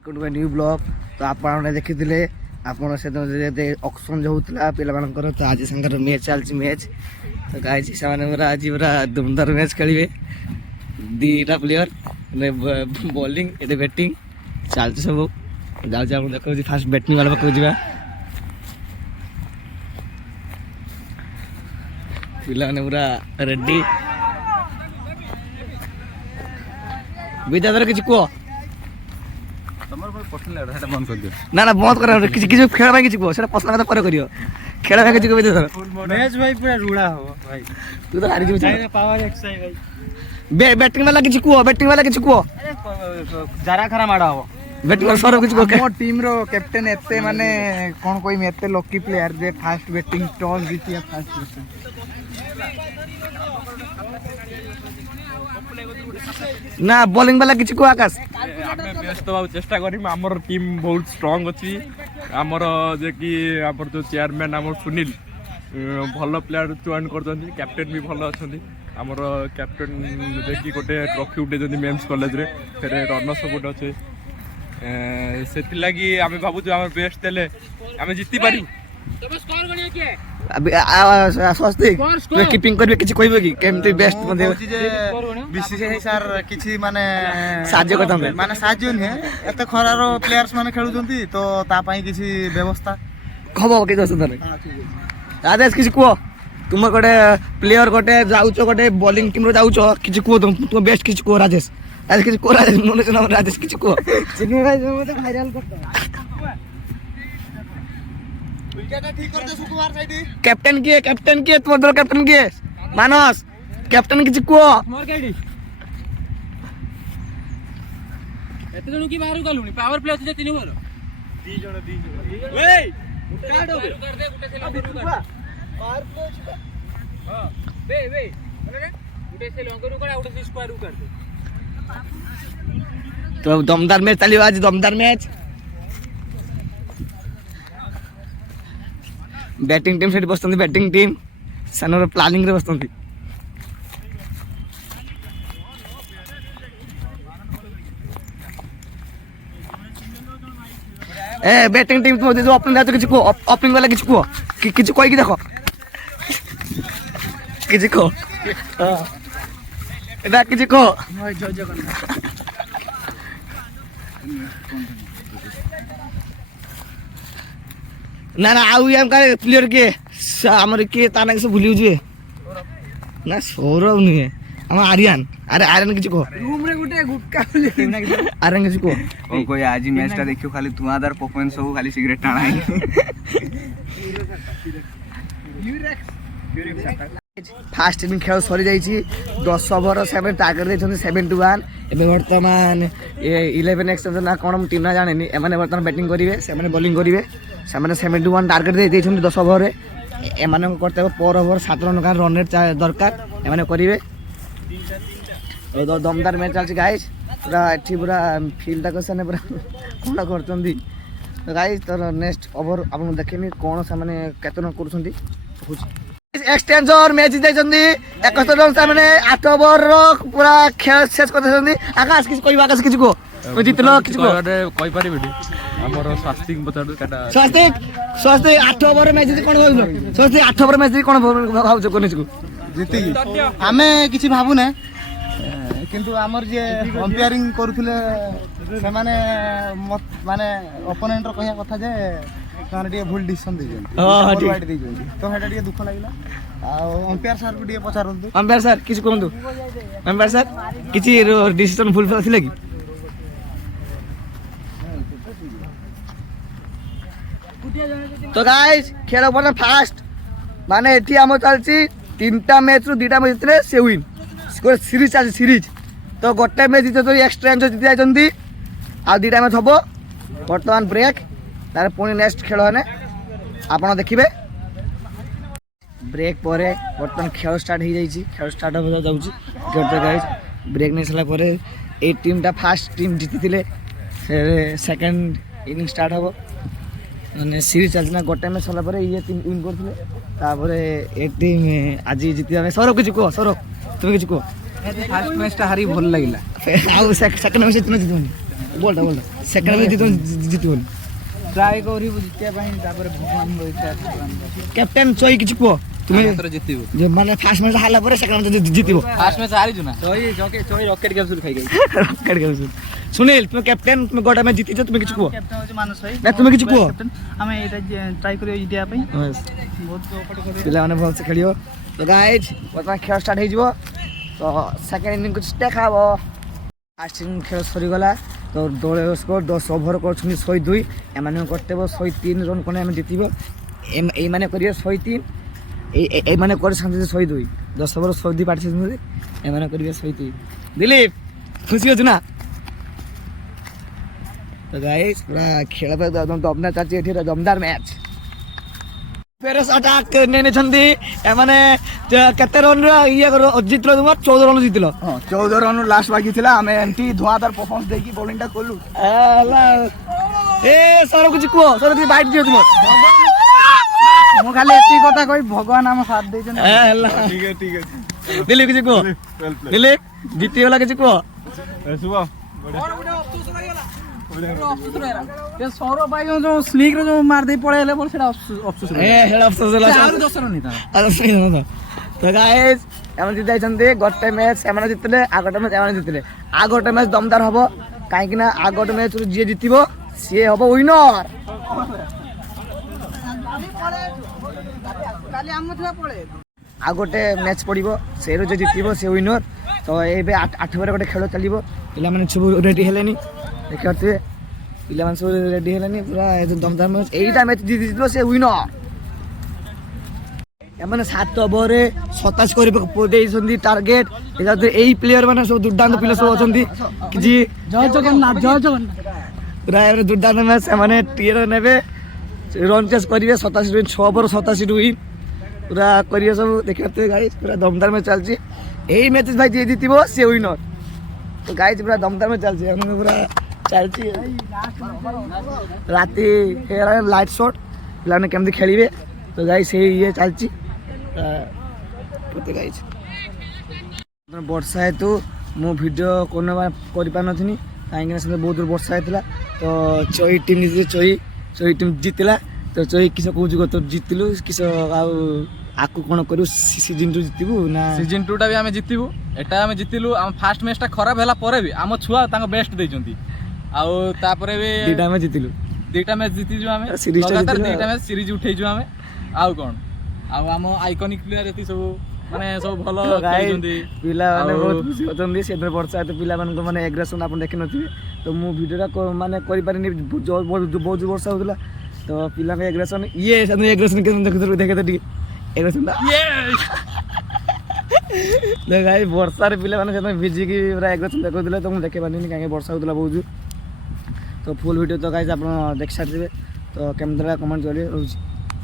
New blog तो आपने देखी आपण से ऑक्शन जो होता पे तो आज संगर मैच चलती मैच तो गाइस से आज पूरा धूमधार मैच खेलिए दीटा प्लेयर बॉलिंग ये बैटिंग चलती सब जाऊँ देखो फास्ट बैटिंग वाला पाक जा पे पूरा रेडी विद्याधर किसी कह ना ना बंद कर किसी खेल भाई किसी को सेटा पसंद कथा पर करियो खेल भाई किसी को दे मैच भाई पूरा रूड़ा हो भाई तू तो हार गयो चाहे पावर एक्सरसाइज भाई बैटिंग वाला किसी को बैटिंग वाला किसी को अरे जरा खरा माडा हो बैटिंग सर किसी को मो टीम रो कैप्टन एते माने कोन कोई एते लकी प्लेयर जे फास्ट बैटिंग टॉस जीतिया फास्ट बैटिंग ना बॉलिंग वाला किसी को आकाश आमे बेस्ट तो चेष्टा करिम हमर टीम बहुत स्ट्रांग अछि हमर जे कि हमर जो चेयरमैन हमर सुनील भलो प्लेयर चॉइन करछन्ती कैप्टन भी भलो अछन्ती हमर कैप्टन जे कि गोटे ट्रॉफी उठे जंदी मेंस कॉलेज रे फेर रन सपोर्ट अछि सेति लागि आमे भाबु जो हमर बेस्ट देले आमे जीति पारी तब स्कोर गणिया के अभी स्वस्तिक तो कीपिंग करबे किछि कहबे कि केमती बेस्ट मध्ये बीसीसीआई सर किछि माने साहाଯ୍य करथम माने साहाଯ୍य नै एते खरारो प्लेयर्स माने खेलुचंती तो ता पई किछि व्यवस्था खबो के सुंदर आदेश किछि को तुम गोटे प्लेयर गोटे जाउचो गोटे बॉलिंग टीम रो जाउचो किछि को तुम बेस्ट किछि को राजेश आज किछि को राजेश मोने सुना राजेश किछि को चिन्नु भाई मते वायरल करता ठीक करते सुकुमार साइड कैप्टन के तुम दल कैप्टन के मानस कैप्टन किछि को मोर गाडी एते जण की बाहर गलुनी पावर प्ले अछि तीन ओवर दी जण ए काडो कर दे गुटे से लंगर कर पावर प्ले अछि हां बे गुटे से लंगर कर आउट से स्क्वायर कर दे तो दमदार मैच चलियो आज दमदार मैच बैटिंग टीम से बसती बैटिंग टीम सन प्लानिंग रे बसती ए बैटिंग टीम तो जो ओपनिंग दातो किछि को ओपनिंग वाला किछि को किछि कोइ कि देखो किछि को हां एदा किछि को जय जगन्नाथ ना ना आउ हम का प्लेयर के हमर के ताना के भूली जे ना सौरव नहीं हम आर्यन अरे आर्यन किछि को रूम रे गुटे गुटका ले आर्यन किछि को ओ कोई आज मैच ता देखियो खाली धुआंधार परफॉर्मेंस हो खाली सिगरेट टाणा है फास्ट इनिंग खेल सरी जाइछि 10 ओवर 7 टार्गेट देछन 71 एबे वर्तमान ए 11 एक्सटेंशन ना कोन टीम ना जाने नि एमाने वर्तमान बैटिंग करिवे से माने बॉलिंग करिवे से माने 71 टार्गेट दे देछन 10 ओवर रे एमाने करते पर ओवर 7 रन का रन रेट दरकार एमाने करिवे ओ दमदार मैच चलछि गाइस पूरा एठी पूरा फील्ड तक से पूरा कोन करचंदी तो गाइस तो नेक्स्ट ओवर आपन देखिनी कोन से माने केतन करचंदी एक्सटेंशन मैच जितैछन्ती 71 रन से माने 8 ओवर रो पूरा खेल शेष करदैछन्ती आकाश किछ कोइ आकाश किछ को जितलो किछ को कहि पारि बेटी हमर स्वास्तिक बताडू काटा स्वास्तिक 8 ओवर मैच कोन भाबु स्वास्तिक 8 ओवर मैच कोन भाबु कोन को जीति हमें किछि भाबु नै किंतु हमर जे अंपायरिंग करूथिले से माने ओपोनेंट रो कहिया कथा जे तार डी भूल डिसीजन दे जन हां ठीक वाइट दे जन तो हेटा डी दुख लागला आ अंपायर सर को डी पचारंतु अंपायर सर किछ कोंदु अंपायर सर किछि डिसीजन भूल थिले कि तो गाइस खेल बने फास्ट माने एठी हम चलची तीनटा मैच रु दुटा मैच जितले से विन स्कोर सीरीज चल सीरीज तो गोटे मैच जिते तो एक्स्ट्रा एंजो जिते जाइछन्ती आ दुटा मैच हबो वर्तमान ब्रेक तार पुणी नेक्स्ट खेल है आपन देखिए ब्रेक पर बर्तमान खेल स्टार्ट हो जाइए खेल स्टार्ट हो जाऊँगी गाइस ब्रेक नहीं सारा ए टीम टा फास्ट टीम जीति सेकेंड इनिंग स्टार्ट हम मैंने सीरीज चलती ना गोटे मैच सरला ये टीम विन करते ए टीम आज जीति सौरभ किसी कह सौरभ तुम किसी कह फास्ट मैच टा हारी भल लागिला सेकेंड मैच जितने बोलता बोलता सेकंड मैच जितबोनी ट्राए करिबु जितिया ପାଇଁ ତାପରେ ଭଗବାନଙ୍କ ଇଚ୍ଛା ଭଗବାନଙ୍କ कैप्टेन चोई किछ को তুমি ମାତ୍ର ଜିତିବୁ যে মানে ফার্স্ট ম্যাচ হারলা পরে সেকেন্ড ম্যাচ জিতিব ফার্স্ট ম্যাচ হারিଛୁ না চଇ ରକେଟ କ୍ୟାପସୁଲ ଖାଇ ଗଇ রকেট গেছে সুনীল তুমি ক্যাপ্টেন তুমি গোটা ম্যাচ জিতিছো তুমি কিছু কো କ୍ୟାପ୍ଟେନ ହଉଛି ମାନସ ଭାଇ না তুমি কিছু কো ଆମେ ଏଇଟା ଟ୍ରାଏ କରିବୁ ଜିତିବା ପାଇଁ ବହୁତ ସପୋର୍ଟ କରିବୁ ପିଲାମାନେ ଭଲସେ ଖେଳିବ ତ ଗାଇଜ୍ ବର୍ତ୍ତମାନ ଖେଳ ଷ୍ଟାର୍ଟ ହେଇଯିବ ତ ସେକେଣ୍ଡ ଇନିଂ କିଛି ଦେଖାବ ଫାର୍ଷ୍ଟ ଇନିଂ ଖେଳ ସରିଗଲା ତ ଦଳ ସ୍କୋର 10 ଓଭର କରୁଛନ୍ତି 102 ଏମାନେ କରିଦେବ 103 ରନ୍ କୋଣେ ଆମେ ଜିତିବ ଏଇମାନେ କରିବେ 103 এইମାନେ କରିଛନ୍ତି 102 10 ଓଭର 102 ପାର୍ଟିସିପେଣ୍ଟ ଏମାନେ କରିବେ 103 ଦିলীପ ଖୁସି ଅଛୁ ନା ତ ଗାଇଜ୍ ପୁରା ଖେଳ ପାଇଁ ଦମଦାର ଚାଲିଛି ଏଠି ଦମଦାର ମ୍ୟାଚ୍ ଫେରସ ଆଟାକ୍ ନେଇଛନ୍ତି ଏମାନେ କେତେ ରନ୍ ଇଏ ଜିତିଲ ତୁମର 14 ରନ୍ ଜିତିଲ ହଁ 14 ରନ୍ ଲାଷ୍ଟ ବାକି ଥିଲା ଆମେ ଏମିତି ଧୂଆଁଧାର ପରଫର୍ମାନ୍ସ ଦେଇକି ବୋଲିଂଟା କଲୁ ହେଲା ଏ ସର କିଛି କୁହ ସର କିଛି ବାଇଟ୍ ଦିଅ ତୁମର ମୁଁ ଖାଲି ଏତିକି କଥା କହି ଭଗବାନ ଆମ ସାଥ ଦେଇଛନ୍ତି ହେଲା ଠିକ ଅଛି ଦିলীପ କିଛି କୁହ ଦିলীପ ଜିତିଗଲା କିଛି କୁହ ଶୁଭ ସୌର ଭାଇ ଯୋଉ ସ୍ଲିକ ରେ ଯୋଉ ମାରି ଦେଇ ପଳେଇଲେ ବୋଲେ ସେଟା ଅଫସୋସ ଏ ହେଡ ଅଫସୋସ ହେଲା ଆହୁରି 10 ରନ୍ ହେଇଥାନ୍ତା ତ ଗାଇସ୍ ଏମାନେ ଜିତି ଯାଇଛନ୍ତି ଗୋଟେ ମ୍ୟାଚ୍ ସେମାନେ ଜିତିଲେ ଆଉ ଗୋଟେ ମ୍ୟାଚ୍ ଏମାନେ ଜିତିଲେ ଆଉ ଗୋଟେ ମ୍ୟାଚ୍ ଦମଦାର ହବ କାହିଁକି ନା ଆଉ ଗୋଟେ ମ୍ୟାଚ୍ ଯିଏ ଜିତିବ ସିଏ ହବ ୱିନର ଆଉ ଗୋଟେ ମ୍ୟାଚ୍ ପଡ଼ିବ ସେଇରୁ ଯିଏ ଜିତିବ ସେ ୱିନର ତ ଏବେ 8 ଓଭର ଗୋଟେ ଖେଳ ଚାଲିବ ପିଲାମାନେ ସବୁ ରେଡି ହେଲେନି ଦେଖିପାରୁଥିବେ ପିଲାମାନେ ସବୁ ରେଡି ହେଲେନି ପୁରା ଦମଦାର ମ୍ୟାଚ୍ ଏଇଟା ମ୍ୟାଚ୍ ଜିତିବ ସେ ୱିନର ଏମାନେ 7 ଓଭରରେ 27 କରିବାକୁ ଦେଇଛନ୍ତି ଟାର୍ଗେଟ ଏଇ ପ୍ଲେୟର ମାନେ ସବୁ ଦୁର୍ଦାନ୍ତ ପିଲା ସବୁ ଅଛନ୍ତି କିଛି ଜୟ ଜଗନ୍ନାଥ ପୁରା ଏବେ ଦୁର୍ଦାନ୍ତ ମ୍ୟାଚ୍ ସେମାନେ ଟିଏର ନେବେ ରନ୍ ଚେସ୍ କରିବେ 87 6 ଓଭର 87 ୱିନ୍ ପୁରା କରିବେ ସବୁ ଦେଖିପାରୁଥିବେ ଗାଇସ୍ ପୁରା ଦମଦାର ମ୍ୟାଚ୍ ଚାଲିଛି ଏଇ ମ୍ୟାଚ୍ ଭାଇ ଯିଏ ଜିତିବ ସେ ୱିନର ତ ଗାଇସ୍ ପୁରା ଦମଦାର ମ୍ୟାଚ୍ ଚାଲିଛି ଆମେ ପୁରା ଚାଲିଛି ରାତି ହେଇଗଲାଣି ଲାଇଟ୍ ସଟ୍ ପିଲାମାନେ କେମିତି ଖେଳିବେ ତ ଗାଇସ୍ ସେଇ ଇଏ ଚାଲିଛି ଗାଇସ୍ ବର୍ଷା ହେତୁ ମୁଁ ଭିଡ଼ିଓ କୋନ କରିପାରିନଥିଲି କାହିଁକିନା ସେମିତି ବହୁତ ଦୂର ବର୍ଷା ହେଇଥିଲା ତ ଚଇ ଟିମ୍ ଚଇ ଟିମ୍ ଜିତିଲା ତ ଚଇ କିସ କହୁଛୁ ତ ଜିତିଲୁ କିସ ଆଉ ଆକୁ କ'ଣ କରିବୁ ସିଜିନ୍ 2 ଜିତିବୁ ନା ସିଜନ 2 ଟା ବି ଆମେ ଜିତିବୁ ଏଟା ଆମେ ଜିତିଲୁ ଆମ ଫାର୍ଷ୍ଟ ମ୍ୟାଚ୍ ଟା ଖରାପ ହେଲା ପରେ ବି ଆମ ଛୁଆ ତାଙ୍କ ବେଷ୍ଟ ଦେଇଛନ୍ତି ଆଉ ତାପରେ ବି ଦୁଇଟା ଆମେ ଜିତିଲୁ ଦୁଇଟା ମ୍ୟାଚ୍ ଜିତିଛୁ ଆମେ Series ଟା ଲଗାତାର ଜିତିଲୁ ଦୁଇଟା ମ୍ୟାଚ୍ ସିରିଜ ଉଠେଇଛୁ ଆମେ ଆଉ କ'ଣ ଆଉ ଆମ ଆଇକନିକ୍ ପ୍ଲେୟାର ଏତିକି ସବୁ ମାନେ ସବୁ ଭଲ ଖେଳୁଛନ୍ତି ପିଲାମାନେ ବହୁତ ଖୁସି ଅଛନ୍ତି ସେଦିନ ବର୍ଷା ହେତୁ ପିଲାମାନଙ୍କ ମାନେ ଏଗ୍ରେସନ୍ ଆପଣ ଦେଖିନଥିବେ ତ ମୁଁ ଭିଡ଼ିଓଟା ମାନେ କରିପାରିନି ବହୁତ ବର୍ଷା ହେଉଥିଲା ତ ପିଲାଙ୍କ ଏଗ୍ରେସନ୍ ଇଏ ସେଦିନ ଏଗ୍ରେସନ୍ କେମିତି ଦେଖୁଥିଲୁ ଦେଖେ ତ ଟିକେ ଏଗ୍ରେସନ୍ଟା ଗାଈ ବର୍ଷାରେ ପିଲାମାନେ ସେଦିନ ଭିଜିକି ପୁରା ଏଗ୍ରେସନ୍ ଦେଖାଉଥିଲେ ତ ମୁଁ ଦେଖିପାରିନି କାହିଁକି ବର୍ଷା ହେଉଥିଲା ବହୁତ ତ ଫୁଲ୍ ଭିଡ଼ିଓ ତ ଗାଈ ଆପଣ ଦେଖି ସାରିଥିବେ ତ କେମିତି କମେଣ୍ଟ କରିବେ ରହୁଛି।